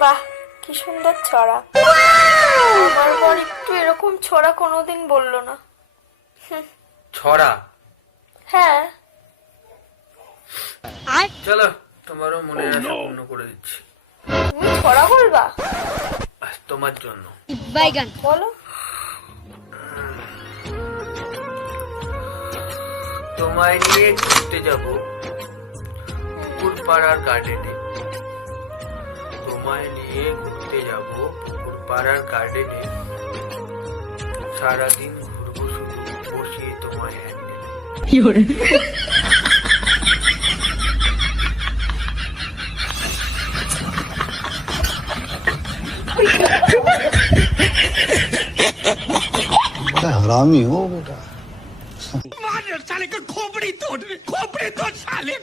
বাহ, কি সুন্দর ছড়া। আমার বর একটু এরকম ছড়া কোনোদিন বললো না। ছড়া? হ্যাঁ। চলো, তোমারও মনের আশা পূর্ণ করে দিচ্ছি। তুমি ছড়া বলবা? আজ তোমার জন্য। বলো। তোমায় নিয়ে ঘুরতে যাব পুকুর পাড়ার গার্ডেনে। তোমায় নিয়ে ঘুরতে যাব পুকুর পাড়ার গার্ডেনে। সারাদিন ঘুরবো শুধু বসিয়ে তোমায় হ্যান্ডেলে। हरामी हो बेटा। साले का खोपड़ी तोड़